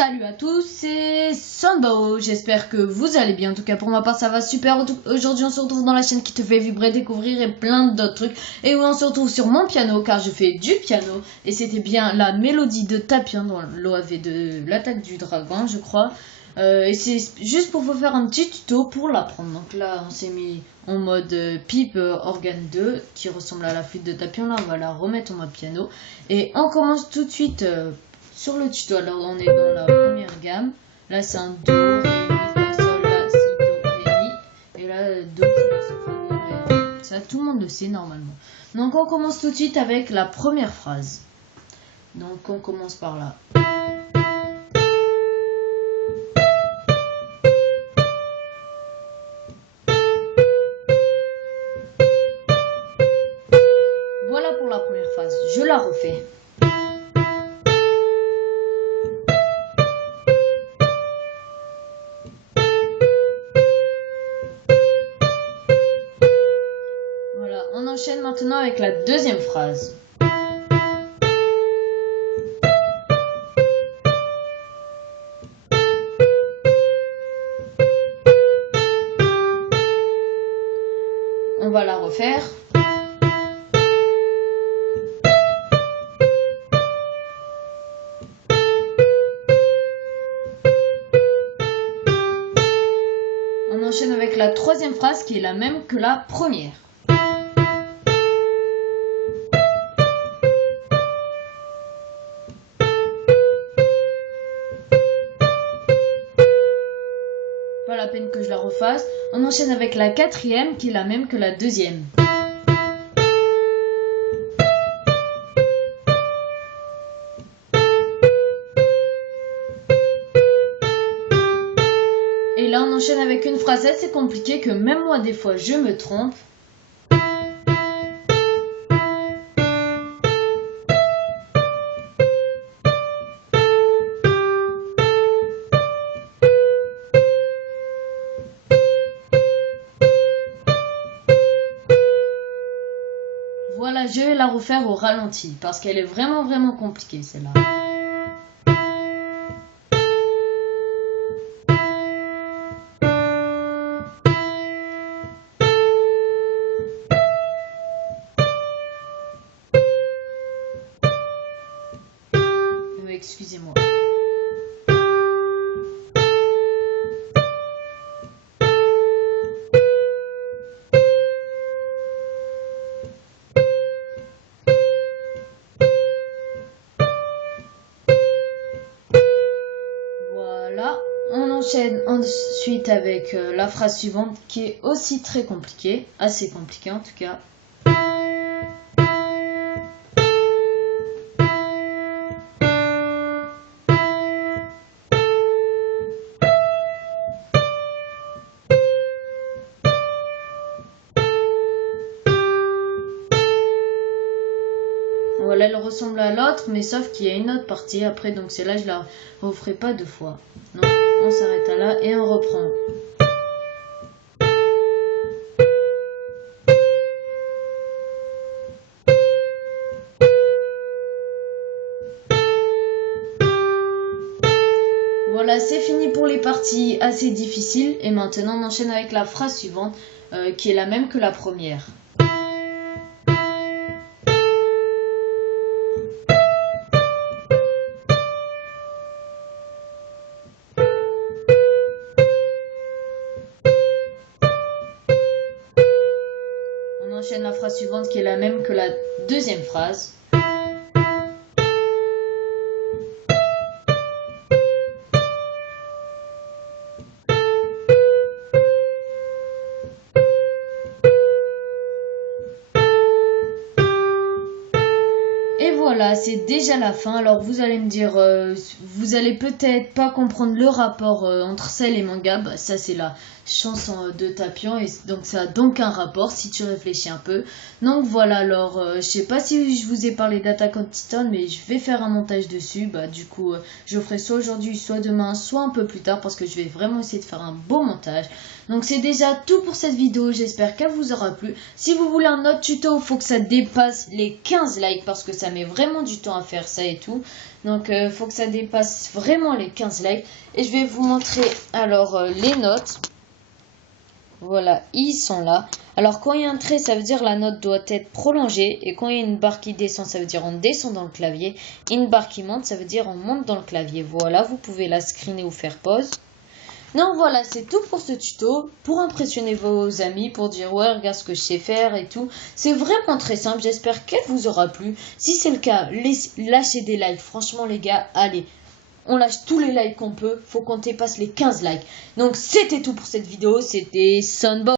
Salut à tous, c'est Sunbow, j'espère que vous allez bien, en tout cas pour ma part ça va super. Aujourd'hui on se retrouve dans la chaîne qui te fait vibrer, découvrir et plein d'autres trucs. Et où on se retrouve sur mon piano car je fais du piano. Et c'était bien la mélodie de Tapion dans l'OAV de l'attaque du dragon je crois. Et c'est juste pour vous faire un petit tuto pour l'apprendre. Donc là on s'est mis en mode pipe organe 2 qui ressemble à la flûte de Tapion. Là on va la remettre en mode piano. Et on commence tout de suite sur le tuto. Alors on est dans la première gamme. Là c'est un do, ré, mi, fa, sol, la, si, do, ré, mi. Et là do, si, la, sol, fa, mi, ré. Ça tout le monde le sait normalement. Donc on commence tout de suite avec la première phrase. Donc on commence par là. Voilà pour la première phrase. Je la refais. Voilà, on enchaîne maintenant avec la deuxième phrase. On va la refaire. On enchaîne avec la troisième phrase qui est la même que la première. Pas la peine que je la refasse. On enchaîne avec la quatrième qui est la même que la deuxième. Et là on enchaîne avec une phrase assez compliquée que même moi des fois je me trompe. Voilà, je vais la refaire au ralenti parce qu'elle est vraiment compliquée celle-là. Excusez-moi. Voilà, on enchaîne ensuite avec la phrase suivante qui est aussi très compliquée, assez compliquée en tout cas. Voilà, elle ressemble à l'autre, mais sauf qu'il y a une autre partie après, donc celle-là je la referai pas deux fois. Donc on s'arrête à là et on reprend. Voilà, c'est fini pour les parties assez difficiles et maintenant on enchaîne avec la phrase suivante qui est la même que la première. On enchaîne la phrase suivante qui est la même que la deuxième phrase. Et voilà, c'est déjà la fin. Alors vous allez me dire, vous allez peut-être pas comprendre le rapport entre celle et manga. Bah, ça c'est la chanson de Tapion et donc ça a donc un rapport si tu réfléchis un peu. Donc voilà, alors je sais pas si je vous ai parlé d'Attack on Titan, mais je vais faire un montage dessus. Bah du coup je ferai soit aujourd'hui, soit demain, soit un peu plus tard parce que je vais vraiment essayer de faire un beau montage. Donc c'est déjà tout pour cette vidéo, j'espère qu'elle vous aura plu. Si vous voulez un autre tuto, il faut que ça dépasse les 15 likes parce que ça met vraiment du temps à faire ça et tout. Donc faut que ça dépasse vraiment les 15 likes. Et je vais vous montrer alors les notes. Voilà, ils sont là. Alors quand il y a un trait, ça veut dire la note doit être prolongée. Et quand il y a une barre qui descend, ça veut dire on descend dans le clavier. Et une barre qui monte, ça veut dire on monte dans le clavier. Voilà, vous pouvez la screener ou faire pause. Donc voilà, c'est tout pour ce tuto. Pour impressionner vos amis, pour dire ouais, regarde ce que je sais faire et tout. C'est vraiment très simple, j'espère qu'elle vous aura plu. Si c'est le cas, lâchez des likes. Franchement les gars, allez. On lâche tous les likes qu'on peut, faut qu'on dépasse les 15 likes. Donc c'était tout pour cette vidéo, c'était Sunbow.